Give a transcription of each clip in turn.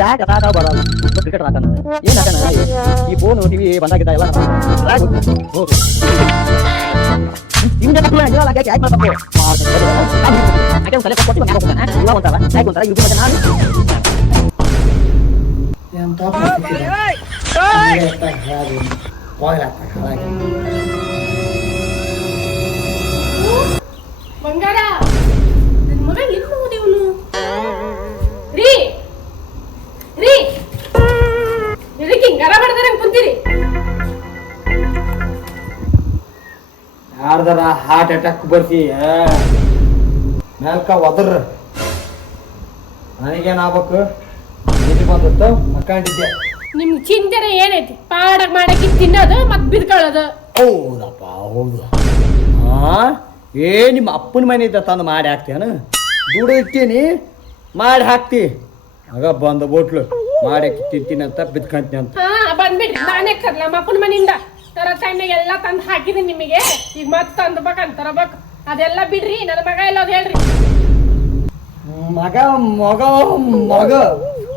Bat ಎತ್ತಾಟ ಬರಲ್ಲ cricket ಹಾಕಂತ ಏನ್ ಹಾಕಣ ಈ ಫೋನ್ ಟಿವಿ ಬಂದಾಗಿದ್ದ ಎಲ್ಲ ನಿಮ್ಗೆ ಯಾಕೆ ಮಾಡ್ಬೇಕು ತಲೆ ಕೊಟ್ಟು ಇಲ್ಲ ಒಂಥರ ಯಾಕೆ ಒಂಥರ ಇದು ಮತ್ತೆ ನಾನು ಬಂಗಾರ ನನ್ನ ಮಗ ಎಲ್ಲಿ ಹೋದೆ ಇವನು ರೀ ರೀ ಇದಕ್ಕೆ ಹಿಂಗಾರ ಮಾಡ್ದಾರ ಕುಂತೀರಿ ಯಾರ್ದಾರ ಹಾರ್ಟ್ ಅಟ್ಯಾಕ್ ಬರ್ತಿ ಮೇಲ್ಕ ಒದ್ರ ನನಗೇನಾಗ್ಬೇಕು ನಿಧಿ ಬಂದತ್ತು ಮಕ್ಕಂಡಿದ್ದೆ ನಿಮ್ ಚಿಂತೆನೆ ಏನೈತಿ ಪಾಡಕ್ ಮಾಡಕ್ಕೆ ತಿನ್ನೋದು ಮತ್ ಬಿದ್ಕೊಳ್ಳೋದು ಹೌದಪ್ಪ ಹೌದು ನಿಮ್ಮ ಅಪ್ಪನ ಮನೆ ಇದ್ದ ತಂದು ಮಾಡಿ ಹಾಕ್ತೇನು ದುಡ್ಡು ಇರ್ತೀನಿ ಮಾಡಿ ಹಾಕ್ತಿ ಆಗ ಬಂದು ಬೋಟ್ಲು ಮಾಡಿ ತಿಂತೀನಿ ಅಂತ ಬಿದ್ಕಂತೀನಿ ಅಂತ ಬಂದ್ಬಿಡ್ರಿ ನಾನೇ ಕರ್ಲ ನಮ್ಮ ಅಪ್ಪನ ಮನೆಯಿಂದ ತರ ಟೈಮ್ನಾಗ ಎಲ್ಲ ತಂದು ಹಾಕಿದೀನಿ ನಿಮಗೆ ಈಗ ಮತ್ ತಂದ್ಬೇಕಂತ ತರಬೇಕು ಅದೆಲ್ಲ ಬಿಡ್ರಿ ನನ್ನ ಮಗ ಎಲ್ಲೋದು ಹೇಳ್ರಿ ಮಗ ಮಗ ಮಗ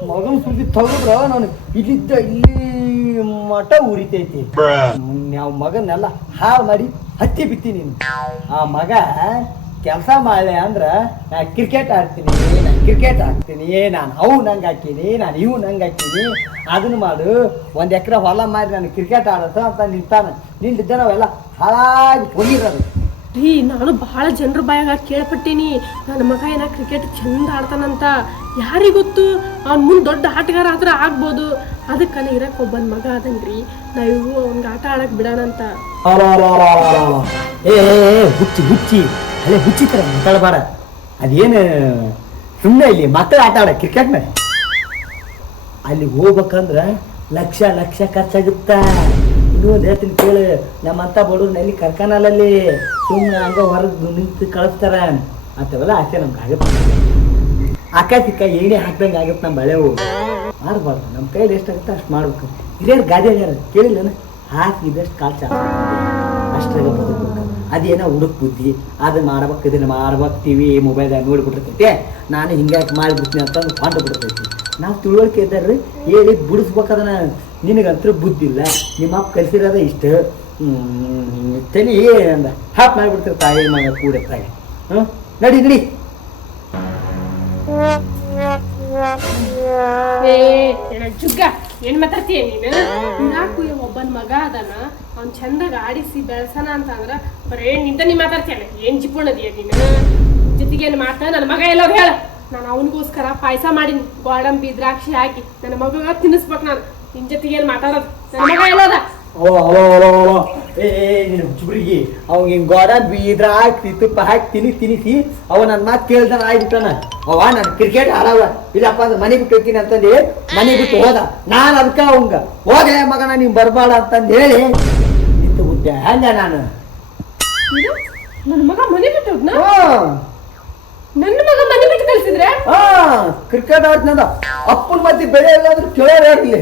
ಮಗನ ಸುದ್ದಿ ತಗದ್ರ ನಾನು ಇಲ್ಲಿದ್ದ ಇಲ್ಲಿ ಮಠ ಉರಿತೈತಿ ನಾವು ಮಗನೆಲ್ಲ ಹಾಳು ಮಾಡಿ ಹತ್ತಿ ಬಿತ್ತಿ ನೀನು ಆ ಮಗ ಕೆಲಸ ಮಾಡಲೆ ಅಂದ್ರ ನಾ ಕ್ರಿಕೆಟ್ ಆಡ್ತೀನಿ ನಾನು ಅವು ನಂಗೆ ಹಾಕೀನಿ ನಾನು ಇವು ನಂಗೆ ಹಾಕೀನಿ ಅದನ್ನ ಮಾಡು 1 ಎಕರೆ ಹೊಲ ಮಾರಿ ನಾನು ಕ್ರಿಕೆಟ್ ಆಡತ್ತ ಅಂತ ನಿಂತಾನ ನಿಂತಿದ್ದ ನಾವೆಲ್ಲ ಹಾಳಾಗಿ ಹೋಗಿರೋದು ರೀ ನಾನು ಬಹಳ ಜನರ ಬಾಯಾಗ ಕೇಳ್ಪಟ್ಟೀನಿ ನನ್ನ ಮಗ ಏನ ಕ್ರಿಕೆಟ್ ಚಂದ ಆಡ್ತಾನಂತ ಯಾರಿಗೊತ್ತು ಅವ್ನ ಮುಂದೆ ದೊಡ್ಡ ಆಟಗಾರ ಆದ್ರೆ ಆಗ್ಬೋದು ಅದಕ್ಕೆ ಇರಕ್ಕೆ ಒಬ್ಬನ ಮಗ ಅದನ್ರಿ ನಾವು ಅವ್ನಿಗೆ ಆಟ ಆಡಕ್ ಬಿಡೋಣಂತ ಹುಚ್ಚಿ ಹುಚ್ಚಿ ಅಲ್ಲೇ ಹುಚ್ಚಿ ತರ ಮಾತಾಡಬಾರ ಅದೇನು ಸುಮ್ಮನೆ ಇಲ್ಲಿ ಮಕ್ಕಳು ಆಟ ಆಡ ಕ್ರಿಕೆಟ್ ಮೇಲೆ ಅಲ್ಲಿ ಹೋಗ್ಬೇಕಂದ್ರ ಲಕ್ಷ ಲಕ್ಷ ಖರ್ಚಾಗುತ್ತ ಇನ್ನೊಂದು ಹೇಳ್ತೀನಿ ಕೇಳು ನಮ್ಮಂತ ಬಡವ್ರನ್ನೆಲ್ಲಿ ಕರ್ಕನಲ್ಲಲ್ಲಿ ಸುಮ್ಮನೆ ಹಂಗ ಹೊರಗೆ ನಿಂತು ಕಳಿಸ್ತಾರ ಅಂತವೆಲ್ಲ ಆಸೆ ನಮ್ಗೆ ಆಗುತ್ತೆ ಅಕ್ಕ ಸಿಕ್ಕ ಏನೇ ಹಾಕ್ದಂಗೆ ಆಗುತ್ತೆ ನಮ್ಮ ಬಳೆವು ಮಾಡಬಾರ್ದು ನಮ್ಮ ಕೈಲಿ ಎಷ್ಟಾಗುತ್ತೆ ಅಷ್ಟು ಮಾಡ್ಬೇಕು ಹಿರಿಯರು ಗಾದಿ ಹೇಳ್ಯಾರ ಕೇಳಿಲ್ಲ ಹಾಕಿದಷ್ಟು ಕಾಲು ಚಾಲ ಅಷ್ಟ್ರಾಗ ಬದುಕಬೇಕು ಅದೇನೋ ಹುಡುಕ್ ಬುದ್ಧಿ ಅದನ್ನ ಮಾಡ್ಬೇಕು ಇದನ್ನ ಮಾಡ್ಬೇಕು ಟಿವಿ ಮೊಬೈಲ್ದಾಗ ನೋಡಿಬಿಟ್ಟಿರ್ತೈತೆ ನಾನು ಹಿಂಗಾಗಿ ಮಾಡಿಬಿಡ್ತೀನಿ ಅಂತ ಕೊಂಡು ಬಿಡ್ತೈತಿ ನಾವು ತಿಳುವಳಿಕೆ ಇದ್ದಾರ್ರಿ ಹೇಳಿ ಬಿಡಿಸ್ಬೇಕದನ್ನ ನಿನಗಂತೂ ಬುದ್ಧಿ ಇಲ್ಲ ನಿಮ್ಮ ಅಪ್ಪ ಕಲಿಸಿರೋದ ಇಷ್ಟ ತಲೆ ಅಂದ ಹಾಪ್ ಮಾಡಿಬಿಡ್ತಾರೆ ತಾಯಿ ಮಗ ಕೂಡ ತಾಯಿ ನಡಿ ನಡಿ ಜುಗ್ಗ ಏನ್ ಮಾತಾಡ್ತೀಯ ನೀನು ನಾಲ್ಕು ಒಬ್ಬನ ಮಗ ಅದಾನ ಅವ್ನ್ ಚಂದಾಗ ಆಡಿಸಿ ಬೆಳ್ಸನ ಅಂತ ಅಂದ್ರ ಬರೇ ನಿಂತ ನೀ ಮಾತಾಡ್ತೀಯಲ್ಲ ಏನ್ ಜಿಪ್ಪುಣದಿಯ ನೀನು ಜೊತೆಗೇನು ಮಾತ ನನ್ನ ಮಗ ಎಲ್ಲರೂ ಹೇಳ ನಾನು ಅವನಿಗೋಸ್ಕರ ಪಾಯಸ ಮಾಡೀನಿ ಗೋಡಂಬಿ ದ್ರಾಕ್ಷಿ ಹಾಕಿ ನನ್ನ ಮಗ ತಿನ್ನಿಸ್ಬೇಕು ನಾನು ನಿನ್ ಜೊತೆಗೇನು ಮಾತಾಡೋದು ನನ್ನ ಮಗ ಎಲ್ಲೋದ ಹುಚ್ಚುಬ್ರಿಗೆ ಅವಾಗ ಹಿಂಗ್ ಗೋಡಂಬಿ ದ್ರಾಕ್ಷಿ ತುಪ್ಪ ಹಾಕಿ ತಿನ್ನಿಸಿ ಅವ ನನ್ನ ಮಾತು ಕೇಳ್ದಾನ ಆಗ್ಬಿಟ್ಟಾನ ಅವ ನಾನು ಕ್ರಿಕೆಟ್ ಆಡವ ಇಲ್ಲಪ್ಪ ಅಂದ್ರೆ ಮನೆ ಬಿಟ್ಟು ಹೋಗ್ತೀನಿ ಅಂತಂದು ಮನೆ ಬಿಟ್ಟು ಹೋದ ನಾನು ಅದಕ್ಕೆ ಅವಂಗ ಹೋಗಲೇ ಮಗನ ನೀವ್ ಬರ್ಬಾಡ ಅಂತಂದು ಹೇಳಿ ನಿಂತು ಬಿಟ್ಟೆ ಹಂಗ ನಾನು ನನ್ನ ಮಗ ಮನೆ ಬಿಟ್ಟು ಹೋದ್ನ ನನ್ನ ಮಗ ಮನೆ ಬಿಟ್ಟು ಕಳ್ಸಿದ್ರೆ ಕ್ರಿಕೆಟ್ ಆಡ್ತಂದ ಅಪ್ಪನ ಮತ್ತೆ ಬೆಳೆ ಎಲ್ಲ ಅಂದ್ರೆ ಕೇಳೋರು ಯಾರಿಲ್ಲ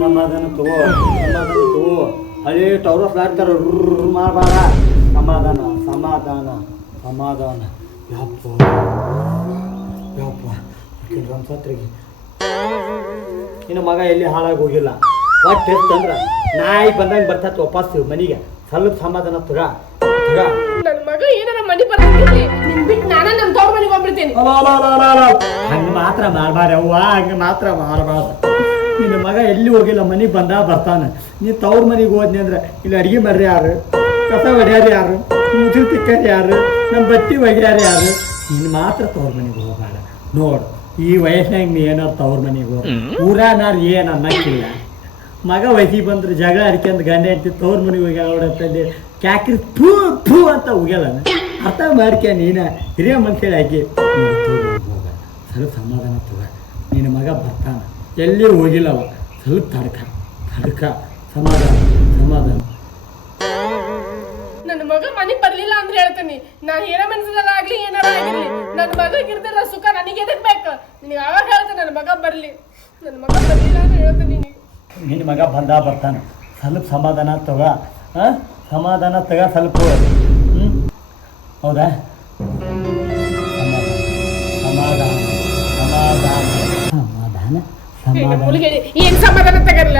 ಸಮಾಧಾನ ತಗೋ ಹಳೆ ಟವರಸ್ ಆಡ್ತಾರ ಮಾಡಬಾರ ಸಮಾಧಾನ ಸಮಾಧಾನ ಸಮಾಧಾನ ಯಪ್ಪ ಯಪ್ಪ ರಂಸತ್ರಿಗೆ ಇನ್ನು ಮಗ ಎಲ್ಲಿ ಹಾಳಾಗಿ ಹೋಗಿಲ್ಲ ಒಟ್ಟು ಎಷ್ಟಂದ್ರ ನಾಯಿ ಬಂದಂಗೆ ಬರ್ತೈತೆ ವಾಪಸ್ ಮನೆಗೆ ಸ್ವಲ್ಪ ಸಮಾಧಾನ ತಗ ನನ್ನ ಮಗ ಏನಾರ ಮನೆ ಬರ್ತೀನಿ ನಿನ್ ಬಿಟ್ಟು ನಾನು ನಮ್ಮ ತವ್ರ ಮನೆಗೆ ಹೋಗ್ಬಿಡ್ತೀನಿ ಹಂಗ ಮಾತ್ರ ಮಾಡಬಾರ ಅವ್ವ ಹಂಗ ಮಾತ್ರ ಮಾಡಬಾರ್ದು ನಿನ್ನ ಮಗ ಎಲ್ಲಿ ಹೋಗಿಲ್ಲ ಮನೆಗೆ ಬಂದ ಬರ್ತಾನೆ ನೀ ತವ್ರ ಮನೆಗೆ ಹೋದ್ನಿ ಅಂದ್ರೆ ಇಲ್ಲಿ ಅಡಿಗೆ ಮಾಡ್ರಿ ಯಾರು ಕಸ ಹೊಡ್ಯಾರ ಯಾರು ಮುದುರು ತಿಕ್ಕರ್ ಯಾರು, ನಮ್ಮ ಬಟ್ಟಿ ಒಗ್ಯಾರ ಯಾರು? ನೀನು ಮಾತ್ರ ತವ್ರ ಮನೆಗೆ ಹೋಗಬೇಡ. ನೋಡು, ಈ ವಯಸ್ಸಿನಾಗ ನೀ ಏನಾರು ತವ್ರ ಮನೆಗೆ ಹೋಗ, ಊರಾನಾರು ಏನು ಅನ್ನಕ್ಕಿಲ್ಲ. ಮಗ ವಯಸ್ಸಿಗೆ ಬಂದ್ರೆ ಜಗಳ ಅಡ್ಕೊಂಡು ಗಂಡ ಹೆಂಡತಿ ತವ್ರ ಮನೆಗೆ ಹೋಗ್ಯಾಳಂತಂದು ಕ್ಯಾಕ್ರಿ ಥೂ ಥೂ ಅಂತ ಹೋಗ್ಯಾಳ. ಅರ್ಥ ಮಾಡ್ಕ್ಯ ನೀನು ಹಿರಿಯ ಮನುಷ್ಯಳಿ ಹಾಕಿ ಹೋಗ, ಸ್ವಲ್ಪ ಸಮಾಧಾನ ತಗ. ನಿನ್ನ ಮಗ ಬರ್ತಾನ, ಎಲ್ಲಿ ಹೋಗಿಲ್ಲವ, ಸ್ವಲ್ಪ ತಡ್ಕ ಸಮಾಧಾನ. ನನ್ನ ಮಗ ಮನೆಗೆ ಬರ್ಲಿಲ್ಲ ಅಂದ್ರೆ ಹೇಳ್ತೀನಿ, ನಾನು ಏನ ಮನ್ಸಲ್ಲ ಆಗ್ಲಿ ಏನಾರ ಆಗಿರ್ಲಿ, ನನ್ನ ಮಗಗಿರ್ದಿಲ್ಲ ಸುಖ ನನಗೆ ಎದಕ್ ಬೇಕು? ನಿನಗೆ ಅವಾಗ ಹೇಳ್ತೇನೆ ನನ್ನ ಮಗ ಬರ್ಲಿ, ನನ್ನ ಮಗ ಬರ್ಲಿಲ್ಲ ಅಂತ ಹೇಳ್ತೀನಿ. ನಿನ್ನ ಮಗ ಬರ್ತಾನೆ, ಸ್ವಲ್ಪ ಸಮಾಧಾನ ತಗ. ಸಮಾಧಾನ ತಗ ಸ್ವಲ್ಪ. ಹೌದಾ? ಸಮಾಧಾನ. ಏನ್ ಸಮಾಧಾನ ತಗಲ್ಲ?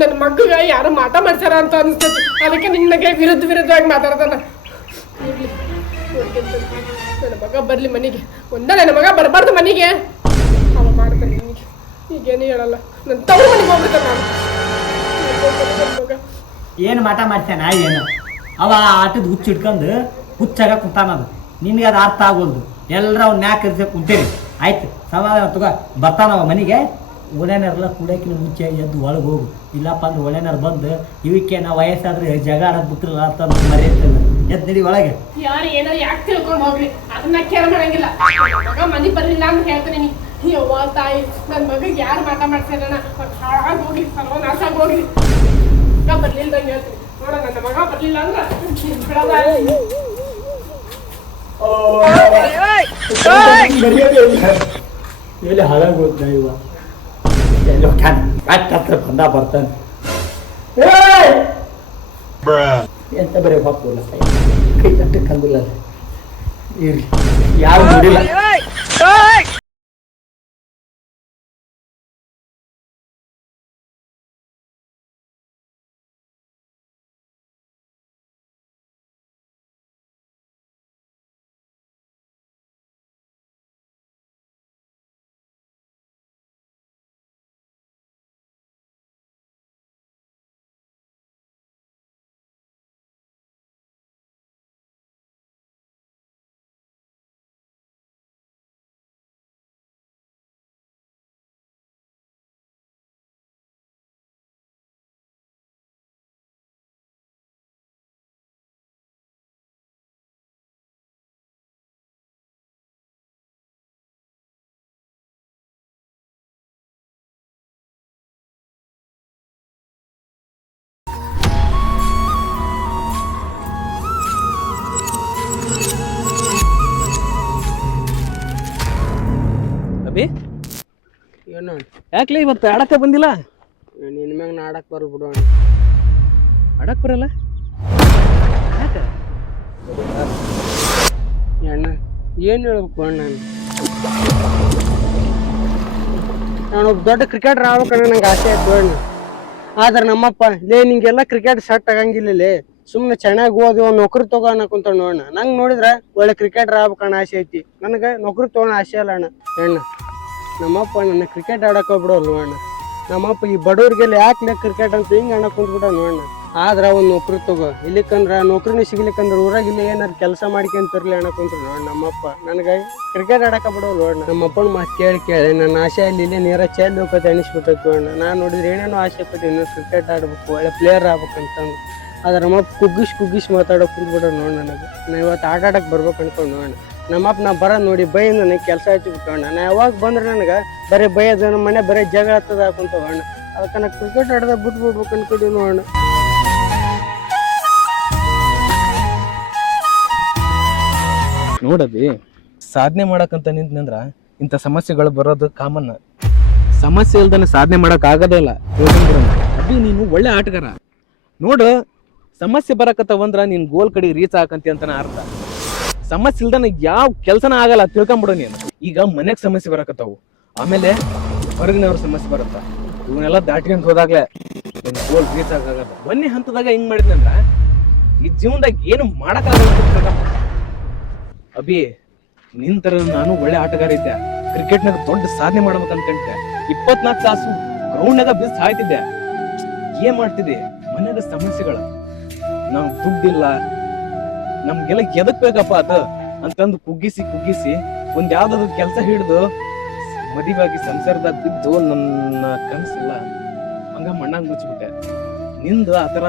ನನ್ನ ಮಗಗ ಯಾರು ಮಾಟ ಮಾಡ್ತಾರ ಅಂತ ಅನಿಸ್ತೈತಿ, ಅದಕ್ಕೆ ನಿನ್ನಗೆ ವಿರುದ್ಧವಾಗಿ ಮಾತಾಡ್ತಾನ. ನನ್ನ ಮಗ ಬರ್ಲಿ ಮನೆಗೆ, ನನ್ನ ಮಗ ಬರಬಾರ್ದು ಮನೆಗೆ, ಅವ ಮಾಡ್ತಾನೆ ನಿನಗೆ. ಈಗೇನು ಹೇಳಲ್ಲ, ನನ್ನ ತವ್ರ ಮನೆಗೆ ಹೋಗ್ಬಿಡ್ತಾನೆ ನಾನು. ಏನು ಮಾಟ ಮಾಡ್ತಾನ? ಏನು ಅವ ಆಟದ ಹುಚ್ಚು ಹಿಡ್ಕೊಂಡು ಹುಚ್ಚಾಗ ಕುಂತಾನದು. ನಿನಗೆ ಅದು ಅರ್ಥ ಆಗೋದು. ಎಲ್ಲರ ಅವ್ನ ನ್ಯಾಕ್ ಇರ್ಸ ಕುಂತೇರಿ. ಆಯ್ತು, ಸಮಾಧಾನ ತಗ. ಬರ್ತಾನವ ಮನೆಗೆ. ಒಳ್ಳೆನಾರೆಲ್ಲ ಕುಡಿಯೋಕಿನ ಮುಂಚೆ ಎದ್ದು ಒಳಗೆ ಹೋಗು. ಇಲ್ಲಪ್ಪ ಅಂದ್ರೆ ಒಳ್ಳೆನಾರು ಬಂದು ಇವಕ್ಕೆ ನಾವು ವಯಸ್ಸಾದ್ರೆ ಜಗ ಆಡೋದು ಬಿಟ್ಟಿಲ್ಲ ಅಂತ ಮರೆಯುತ್ತಲ್ಲ. ಎದ್ದು ನಡಿ ಒಳಗೆ. ಯಾರು ಏನೋ ಯಾಕೆ ತಿಳ್ಕೊಂಡು ಹೋಗ್ಲಿ, ಅದನ್ನ ಕೇರ್ ಮಾಡಂಗಿಲ್ಲ. ಮಗ ಮನೆ ಬರ್ಲಿಲ್ಲ ಅಂತ ಹೇಳ್ತಾನೆ ನೀ. ಯವ್ವ ತಾಯಿ, ನನ್ನ ಮಗಗೆ ಯಾರು ಮಾಟ ಮಾಡ್ತಾರ ಹಾಳಾಗಿ ಹೋಗ್ಲಿ, ಸರ್ವನಾಶ ಆಗಿ ಹೋಗ್ಲಿ. ಮಗ ಬರ್ಲಿಲ್ದಂಗೆ ಹೇಳ್ತೀನಿ ನೋಡ. ನನ್ನ ಮಗ ಬರ್ಲಿಲ್ಲ ಅಂದ್ರೆ ಎಲ್ಲಿ ಹಾಳಾಗೋದ್ ಇವ ಎಲ್ಲೋ ಹತ್ರ ಬರ್ತಾನೆ. ಎಂತ ಬರೀ ಹೋಗ್ಬೋಲ್ಲ, ಕೈ ಕಟ್ಟು ಕಂದಿಲ್ಲ. ಇರ್ಲಿ, ಯಾರು ನೋಡಿಲ್ಲ. ಏನು ಯಾಕ್ಲೆ ಇವತ್ತು ಆಡಕ್ಕೆ ಬಂದಿಲ್ಲ? ನಿನ್ನ ಮ್ಯಾಗ ನಾ ಆಡಕ್ಕೆ ಬರಲ್ ಬಿಡು. ಆಡಕ್ಕೆ ಬರಲ್ಲ ಯಾಕೆ ಅಣ್ಣ? ಏನು ಹೇಳ್ಬೇಕು ಅಣ್ಣ? ನಾನೊಬ್ಬ ದೊಡ್ಡ ಕ್ರಿಕೆಟರ್ ಆಗ್ಬೇಕಣ್ಣ, ನಂಗೆ ಆಸೆ ಆಯ್ತು ಅಣ್ಣ. ಆದ್ರೆ ನಮ್ಮಪ್ಪ ನಿಂಗೆಲ್ಲ ಕ್ರಿಕೆಟ್ ಸೆಟ್ ಆಗಂಗಿಲ್ಲಲೇ, ಸುಮ್ಮನೆ ಚೆನ್ನಾಗಿ ಓದಿ ಒಂದು ನೌಕರಿ ತಗೋ ಅನ್ನಕುಂತ ನೋಡಣ್ಣ. ನಂಗೆ ನೋಡಿದ್ರೆ ಒಳ್ಳೆ ಕ್ರಿಕೆಟರ್ ಆಗ್ಬೇಕಣ್ಣ ಆಸೆ ಐತಿ. ನನಗೆ ನೌಕರಿ ತೊಗೊಳ ಆಸೆ ಅಲ್ಲ ಅಣ್ಣ. ಅಣ್ಣ ನಮ್ಮಪ್ಪ ನನ್ನ ಕ್ರಿಕೆಟ್ ಆಡಕ್ಕೆ ಬಿಡೋಲ್ವ ಅಣ್ಣ. ನಮ್ಮಪ್ಪ ಈ ಬಡವ್ರಿಗೆಲ್ಲ ಯಾಕೆ ಕ್ರಿಕೆಟ್ ಅಂತ ಹಿಂಗೆ ಅಣ್ಣ ಕುಂತ್ಬಿಡ ನೋಡಣ್ಣ. ಆದ್ರೆ ಒಂದು ನೌಕರಿ ತಗೋ, ಇಲ್ಲಿಕಂದ್ರೆ ನೌಕರಿನ ಸಿಗ್ಲಿಕ್ಕಂದ್ರೆ ಊರಾಗ ಇಲ್ಲಿ ಏನಾರು ಕೆಲಸ ಮಾಡ್ಕೊಂತಿರ್ಲಿ ಅಣ್ಣ ಕುಂತ್ರು ನೋಡಿ ನಮ್ಮಪ್ಪ. ನನಗೆ ಕ್ರಿಕೆಟ್ ಆಡಕ್ಕೆ ಬಿಡೋಲ್ವ ಅಣ್ಣ. ನಮ್ಮಪ್ಪನ ಮಾತು ಕೇಳಿ ನನ್ನ ಆಸೆ ಅಲ್ಲಿ ಇಲ್ಲೇ ನೀರ ಚೆಲ್ಲಿ ಹೋಗತ್ತೆ ಅನಿಸ್ಬಿಟ್ಟೈತು ಅಣ್ಣ. ನಾನು ನೋಡಿದ್ರೆ ಏನೇನೋ ಆಸೆ ಪಟ್ಟಿನಿ, ಕ್ರಿಕೆಟ್ ಆಡ್ಬೇಕು, ಒಳ್ಳೆ ಪ್ಲೇಯರ್ ಆಗ್ಬೇಕಂತಂದು. ಆದ್ರೆ ನಮ್ಮಪ್ಪ ಕುಗ್ಗಿಸ್ ಮಾತಾಡೋಕೆ ಕುಂತ್ಬಿಡ ನೋಡಿ ನನಗೆ. ನಾ ಇವತ್ತು ಆಟ ಆಡಕ್ಕೆ ಬರ್ಬೇಕು ಅನ್ಕೊಂಡು ನೋಡೋಣ. ನಮ್ಮಪ್ಪ ನಾ ಬರೋದು ನೋಡಿ ಬೈದ್ ನನಗೆ ಕೆಲಸ ಹಚ್ಚಿ ಬಿಟ್ಟೋಣ. ನಾ ಯಾವಾಗ ಬಂದ್ರೆ ನನಗೆ ಬರೀ ಬೈಯೋದು, ನಮ್ಮ ಮನೆ ಬರೀ ಜಗಳ ಹತ್ತದ ಹಾಕುಂತವ ಅಣ್ಣ. ಅದಕ್ಕೆ ನಾ ಕ್ರಿಕೆಟ್ ಆಡೋದ ಬಿಟ್ಬಿಡ್ಬೇಕು ಅನ್ಕೊಂಡು ನೋಡೋಣ. ನೋಡಬಿ, ಸಾಧನೆ ಮಾಡಕ್ಕಂತ ನಿಂತಂದ್ರ ಇಂಥ ಸಮಸ್ಯೆಗಳು ಬರೋದು ಕಾಮನ್. ಸಮಸ್ಯೆ ಇಲ್ದಾನೆ ಸಾಧನೆ ಮಾಡಕ್ ಆಗೋದೇ ಇಲ್ಲ. ಅಭಿ ನೀನು ಒಳ್ಳೆ ಆಟಗಾರ. ನೋಡು, ಸಮಸ್ಯೆ ಬರಕತ್ತವಂದ್ರ ನೀನ್ ಗೋಲ್ ಕಡೆ ರೀಚ್ ಆಕಂತಿ ಅಂತಾನ ಅರ್ಥ. ಸಮಸ್ಯೆ ಇಲ್ದಾನೆ ಯಾವ ಕೆಲ್ಸನ ಆಗಲ್ಲ, ತಿಳ್ಕೊಂಬಿಡು ನೀನು. ಈಗ ಮನೆಗ್ ಸಮಸ್ಯೆ ಬರಕತ್ತಾವು, ಆಮೇಲೆ ಹೊರಗಿನವ್ರ ಸಮಸ್ಯೆ ಬರುತ್ತ. ಇವನ್ನೆಲ್ಲ ದಾಟ್ಕೊಂತ ಹೋದಾಗ್ಲೇ ಗೋಲ್ ರೀಚ್ ಆಗಲ್ಲ. ಮೊನ್ನೆ ಹಂತದಾಗ ಹೆಂಗ್ ಮಾಡಿದ್ನಂದ್ರ ಈ ಜೀವನದಾಗ ಏನು ಮಾಡಕ್ಕಾಗಲ್ಲ. ಅಭಿ, ನಿಂತರ ನಾನು ಒಳ್ಳೆ ಆಟಗಾರ ಇದ್ದೆ. ಕ್ರಿಕೆಟ್ನಾಗ ದೊಡ್ಡ ಸಾಧನೆ ಮಾಡ್ಬೇಕು ಅನ್ಕಂತೆ. 24 ತಾಸು ಗ್ರೌಂಡ್ನಾಗ ಬಿದ್ದು ಸಾಯ್ತಿದ್ದೆ. ಏನ್ ಮಾಡ್ತಿದ್ದೆ? ಮನ್ಯಾಗ ಸಮಸ್ಯೆಗಳು, ನಾವು ದುಡ್ಡಿಲ್ಲ, ನಮ್ಗೆಲ್ಲ ಎದಕ್ ಬೇಕಪ್ಪ ಅದು ಅಂತಂದು ಕುಗ್ಗಿಸಿ ಒಂದ್ ಯಾವ್ದಾದ್ರು ಕೆಲಸ ಹಿಡಿದು ಮದುವಾಗಿ ಸಂಸಾರದಾಗ ಬಿದ್ದು ನನ್ನ ಕನಸಿಲ್ಲ ಹಂಗ ಮಣ್ಣಾಗ ಮುಚ್ಚಿಬಿಟ್ಟೆ. ನಿಂದು ಆತರ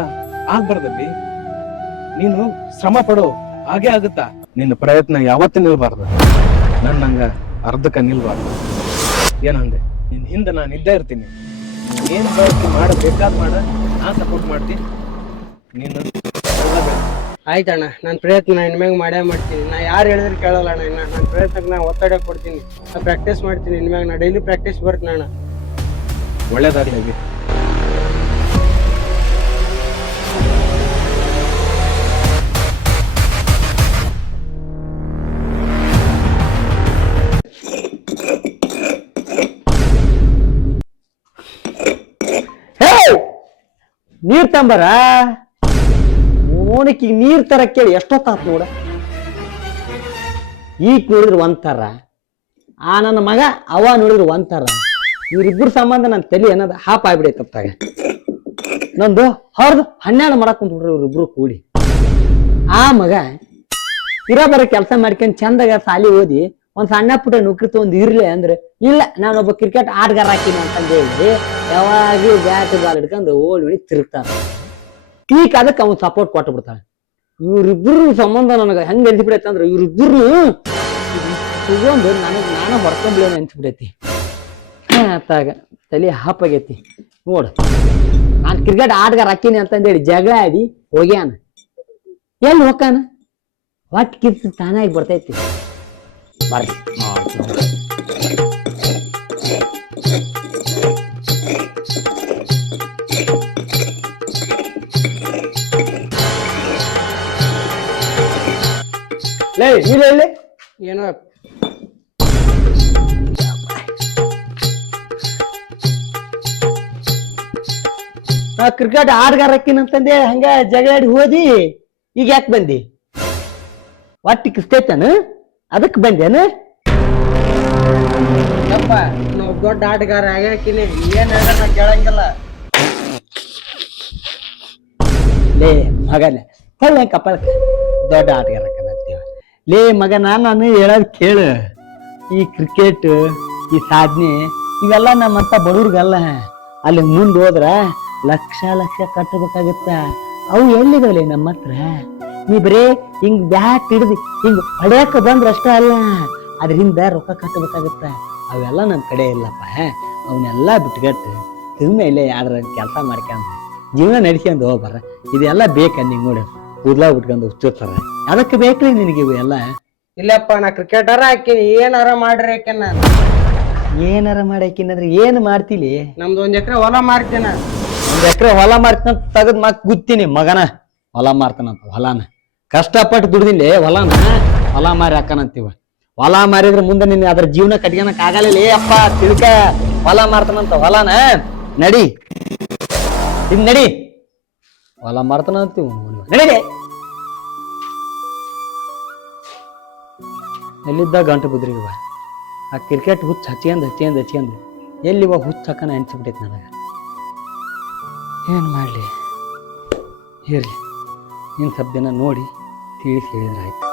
ಆಗ್ಬಾರ್ದಲ್ಲಿ. ನೀನು ಶ್ರಮ ಪಡು, ಹಾಗೆ ಆಗುತ್ತಾ. ನಿನ್ನ ಪ್ರಯತ್ನ ಯಾವತ್ತೂ ನಿಲ್ಬಾರ್ದು. ನನ್ನಂಗ ಅರ್ಧಕ್ಕ ನಿಲ್ಬಾರ್ದು. ಏನಂದೆ? ನಿನ್ ಹಿಂದೆ ನಾನು ಇದ್ದೇ ಇರ್ತೀನಿ. ಏನ್ ಬೇಕಾದ್ ಮಾಡ, ನಾ ಸಪೋರ್ಟ್ ಮಾಡ್ತೀನಿ. ನೀನು ಆಯ್ತಣ್ಣ, ನನ್ನ ಪ್ರಯತ್ನ ಇನ್ಮ್ಯಾಗ ಮಾಡೇ ಮಾಡ್ತೀನಿ. ನಾ ಯಾರು ಹೇಳಿದ್ರೆ ಕೇಳಲ್ಲ ಅಣ್ಣ. ಇನ್ನ ನನ್ನ ಪ್ರಯತ್ನಕ್ಕೆ ನಾ ಒತ್ತಡ ಕೊಡ್ತೀನಿ. ನಾ ಪ್ರಾಕ್ಟೀಸ್ ಮಾಡ್ತೀನಿ. ಇನ್ಮ್ಯಾಗ ನಾ ಡೈಲಿ ಪ್ರಾಕ್ಟೀಸ್ ಬರ್ತೀನಿ ಅಣ್ಣ. ಒಳ್ಳೇದಾಗ್ಲಿ. ನೀರ್ ತಂಬರ ಓಣಕಿ ನೀರ್ ತರ ಕೇಳಿ ಎಷ್ಟೊತ್ತಾತ್ ನೋಡ. ಈಗ ನೋಡಿದ್ರು ಒಂಥರ, ಆ ನನ್ನ ಮಗ ಅವ ನೋಡಿದ್ರು ಒಂಥರ. ಇವ್ರಿಬ್ರು ಸಂಬಂಧ ನನ್ನ ತಲೆ ಏನದ ಹಾಪ್ ಆಗ್ಬಿಡೈತಪ್ಪಾಗ. ನಂದು ಹೊರದು 12 ಮಾಡಕ್ ಕುಂತ್ಬಿಟ್ರು ಇವ್ರಿಬ್ರು ಕೂಡಿ. ಆ ಮಗ ಬರೋ ಕೆಲಸ ಮಾಡ್ಕೊಂಡು ಚಂದಾಗ ಸಾಲಿ ಓದಿ ಒಂದ್ ಸಣ್ಣ ಪುಟ್ಟ ನೌಕರಿ ತಗೊಂಡ್ ಇರ್ಲಿ ಅಂದ್ರೆ ಇಲ್ಲ, ನಾನೊಬ್ಬ ಕ್ರಿಕೆಟ್ ಆಟಗಾರ ಹಾಕಿನ ಅಂತಂದು ಹೇಳಿ ಯಾವಾಗ್ಲೂ ಬ್ಯಾಟ್ ಬಾಲ್ ಹಿಡ್ಕೊಂಡು ಓಡಿ ತಿರುಗ್ತಾನ. ಈಗ ಅದಕ್ಕೆ ಅವ್ನು ಸಪೋರ್ಟ್ ಕೊಟ್ಟು ಬಿಡ್ತಾನೆ. ಇವ್ರಿಬ್ರು ಸಂಬಂಧ ನನಗೆ ಹೆಂಗ್ ಅನ್ಸಿಬಿಡೈತೆ ಅಂದ್ರೆ ಇವ್ರಿಬ್ರು ತಗೊಂಡು ನಾನು ಹೊಡ್ಕೊಂಡ್ಬಿಡೋ ಅನ್ಸಿಬಿಡೈತಿ. ಅತ್ತಾಗ ತಲೆ ಹಾಪಾಗೈತಿ ನೋಡು. ನಾನು ಕ್ರಿಕೆಟ್ ಆಟಗಾರ ಹಾಕಿನಿ ಅಂತಂದೇಳಿ ಜಗಳ ಆಡಿ ಹೋಗ್ಯಾನ. ಎಲ್ಲಿ ಹೋಗಾನ ಒಟ್ಟು ಕಿತ್ತು ತಾನಾಗಿ ಬರ್ತೈತಿ. ಬರ್ರಿ ಇಲ್ಲ ಏನೋ ನಾ ಕ್ರಿಕೆಟ್ ಆಟಗಾರ ಹಾಕಿನಂತಂದೆ ಹಂಗ ಜಗಳಾಡಿ ಹೋದಿ. ಈಗ ಯಾಕೆ ಬಂದಿ? ಒಟ್ಟಿ ಕಿಸ್ತೈತಾನ ಅದಕ್ಕೆ ಬಂದೇನ? ಯಪ್ಪ ನಾವು ದೊಡ್ಡ ಆಟಗಾರ ಆಗ್ಯಾಕಿನಿ, ಏನ್ ಹೇಳಿದ್ರೆ ಕೇಳಂಗಿಲ್ಲ. ಲೇ ಮಗನೇ ಹೊಳ್ಳೆ ಕಪ್ಪಳಕ್ಕೆ ದೊಡ್ಡ ಆಟಗಾರ ಹಾಕಂತೀವ. ಲೇ ಮಗ ನಾನು ಹೇಳೋದು ಕೇಳು. ಈ ಕ್ರಿಕೆಟ್, ಈ ಸಾಧನೆ ಇವೆಲ್ಲ ನಮ್ಮಂತ ಬಡವ್ರಿಗಲ್ಲ. ಅಲ್ಲಿ ಮುಂದೆ ಹೋದ್ರ ಲಕ್ಷ ಕಟ್ಟಬೇಕಾಗತ್ತ. ಅವು ಎಲ್ಲಿದಾವಲ್ಲ ನಮ್ಮ ಹತ್ರ. ನೀ ಬರೇ ಹಿಂಗ್ ಬ್ಯಾಟ್ ಹಿಡ್ದು ಹಿಂಗ್ ಹೊಡ್ಯಾಕ ಬಂದ್ರ ಅಷ್ಟ ಅಲ್ಲ, ಅದ್ರಿಂದ ರೊಕ್ಕ ಕಟ್ಟಬೇಕಾಗತ್ತ. ಅವೆಲ್ಲ ನಮ್ ಕಡೆ ಇಲ್ಲಪ್ಪ. ಅವನ್ನೆಲ್ಲ ಬಿಟ್ಗಟ್ಟು ತಿಂದ್ಮೇಲೆ ಯಾರ ಕೆಲಸ ಮಾಡ್ಕೊಂಡ್ ಜೀವನ ನಡ್ಸ್ಕೊಂಡ್ ಹೋಗ್ಬಾರ. ಇದೆಲ್ಲ ಬೇಕ ನಿಂಗೆ ನೋಡಿ ಕೂದ್ಲಾ ಬಿಟ್ಕೊಂಡು ಹುಚ್ಚಿರ್ತಾರ. ಅದಕ್ಕೆ ಬೇಕ್ರಿ ನಿನಗೆ ಇವು ಎಲ್ಲ? ಇಲ್ಲಪ್ಪ ನಾ ಕ್ರಿಕೆಟರ ಹಾಕಿನಿ, ಏನಾರ ಮಾಡ್ರಿ ಯಾಕೆನ. ಏನಾರ ಮಾಡಾಕಿನಂದ್ರೆ ಏನ್ ಮಾಡ್ತೀಲಿ? ನಮ್ದು 1 ಎಕರೆ ಹೊಲ ಮಾರ್ತೀನ. 1 ಎಕರೆ ಹೊಲ ಮಾರ್ತಾನಂತ ತಗದ್ ಮಕ್ ಗುತ್ತೀನಿ ಮಗನ. ಹೊಲ ಮಾರ್ತಾನಂತ ಹೊಲಾನ ಕಷ್ಟಪಟ್ಟು ದುಡ್ದಿಲ್ಲ. ಹೊಲ ಮಾರಿ ಹಾಕನಂತೀವ. ಹೊಲ ಮಾರಿದ್ರೆ ಮುಂದೆ ನಿನ್ನ ಅದ್ರ ಜೀವನ ಕಟ್ಕೊಳಕ್ ಆಗಲ್ಲ. ಅಪ್ಪ ತಿಳ್ಕ. ಹೊಲ ಮಾರ್ತಾನಂತ ಹೊಲಾನ ನಡಿ ಇದ್ ನಡಿ. ಹೊಲ ಮಾರ್ತಾನಂತೀವ ನಡಿ. ಎಲ್ಲಿದ್ದ ಗಂಟು ಬುದ್ರಿಗ ಆ ಕ್ರಿಕೆಟ್ ಹುಚ್ಚ ಹಚ್ಕೊಂಡ್ ಎಲ್ಲಿವ ಹುಚ್ಚ ಹಾಕನ ಅನ್ಸಿಬಿಟ್ಟೈತಿ ನನಗ. ಏನ್ ಮಾಡ್ಲಿ? ಇರ್ಲಿ, ಇನ್ ಸ್ವಲ್ಪ ದಿನ ನೋಡಿ ತಿಳಿಸಿ ಹೇಳಿದ್ರೆ ಆಯ್ತು.